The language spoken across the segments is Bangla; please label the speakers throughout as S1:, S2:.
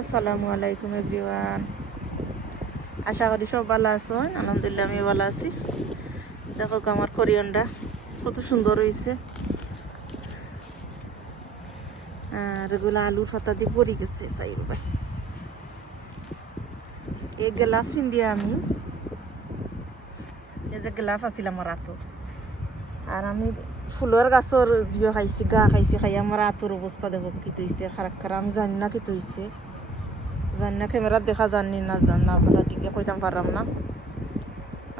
S1: আসসালামু আলাইকুম এভরিওয়ান। আশা করি সব ভালো আছো আলহামদুলিল্লাহ আমি ভালো আছি। দেখো আমার কোরিয়ানটা কত সুন্দর হয়েছে। আর এগুলো আলুর পাতা দিয়ে পরি গেছে সাইড ভাই এই গেলাফ দিয়ে আমি, এই যে গেলাফ আছিল আমার হাতত আর আমি ফুলের গাছর দিয়ে খাইছি, গা খাইছি খাই আমার হাতর অবস্থা দেখো কি হয়েছে খারাপ খারাপ, আমি জানি না কি হয়েছে জানি না, ক্যামেরা দেখা জানি না, জান না আপনারা টিকে কইতাম পারলাম না।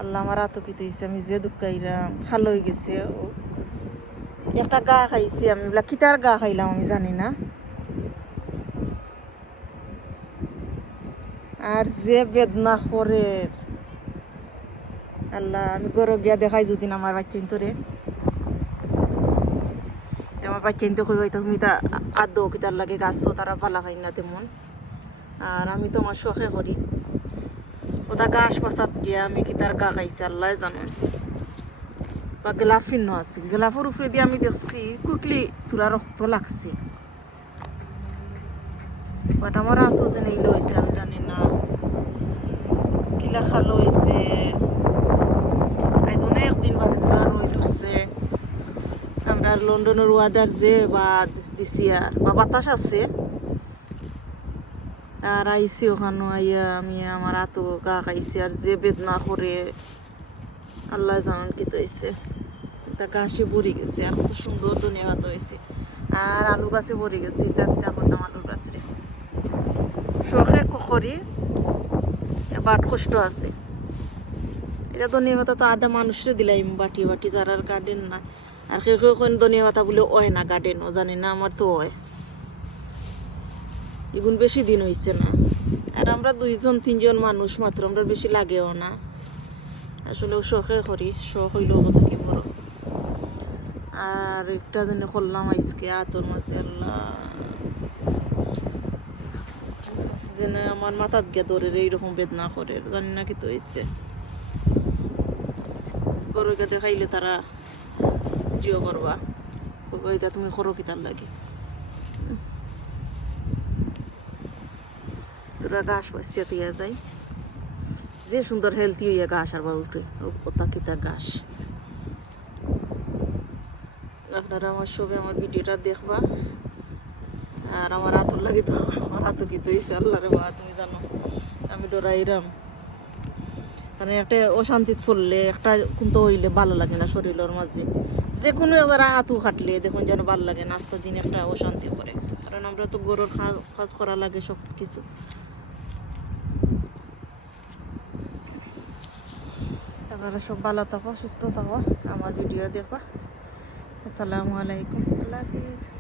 S1: আল্লাহ আমার কি হয়েছে আমি যে দুঃখাইরাম খালো হয়ে গেছে একটা গা খাইছি আমি, বলা কিতার গা খাইলাম আমি জানি না। আর যে বেদনা করে আল্লাহ আমি গরো গিয়া দেখাই যদি আমার বাচ্চা তোরে আমার বাচ্চা তো কই তুমি তা আদৌ কিতার লাগে গাছ, তারা ভালো খাই না তেমন। আর আমি তো আমার শখে করি। ওটা গাছ পাশাত গিয়া আমি কিতার গা খাইছি, আল্লাহ জানো। বা গেলাফিন আছে। গেলাফের উপরে দিয়ে আমি দেখছি, কুকলি তুলা রক্ত লাগছে। বাট আমার হাতও যে নেই হয়েছে আমি জানি না। কিলা খালো হয়েছে আইজ অনেকদিন বাদে তুলা রয়ে ধরছে আমরা লন্ডনের ওয়াদার যে বাদ দিছি আর বা বাতাস আছে। আর আইসি ওখানে আইয়া আমি আমার হাতও গা খাইছি আর যে বেদনা করে আল্লাহ জানান কি তো হয়েছে তা গাছে ভরে গেছে আর কত সুন্দর হাত হয়েছে আর আলু গাছে ভরে গেছে, এটা কিতা করতাম আলুর গাছে শখে করি বাট কষ্ট আছে। এটা ধনিয়া পাতা তো আধা মানুষরে দিলাই বাটি বাটি, যার আর গার্ডেন না। আর কেউ কেউ কোন ধনিয়া পাতা বলে ওয় না গার্ডেন ও জানি না, আমার তো ওয়। এগুন বেশি দিন হয়েছে না। আর আমরা দুইজন, তিনজন মানুষ মাত্র, আমরা বেশি লাগেও না। আসলে শখে করি, শখ হইলেও কথা কি বড় আর একটা জন্য করলাম আজকে আতর মাঝে, আল্লাহ। যেন আমার মাথাত গিয়া দৌড়ে এইরকম বেদনা করে, জানি না কি তো হয়েছে গরুকে খাইলে তারা জিও করবা। তুমি করো কি তার লাগে? তোরা ঘাস পাইছে দিয়া যায় যে সুন্দর হেলথি হইয়া ঘাস আর উঠে ওটা কিতা ঘাস আপনারা আমার সবে আমার ভিডিওটা দেখবা আর আমার হাতর লাগে তো আমার হাতও কি হয়েছে আল্লাহ রে বা তুমি জানো আমি ডরাইরাম কারণ একটা অশান্তিত পড়লে একটা কিন্তু হইলে ভালো লাগে না শরীরের মাঝে যে কোনো এবার আতু খাটলে দেখুন যেন ভালো লাগে নাস্তা দিন একটা অশান্তি করে কারণ আমরা তো গরুর কাজ করা লাগে সব কিছু আপনারা সব ভালো থাকো সুস্থ থাকো। আমার ভিডিও দেখো। আসসালামু আলাইকুম। আল্লাহ হাফিজ।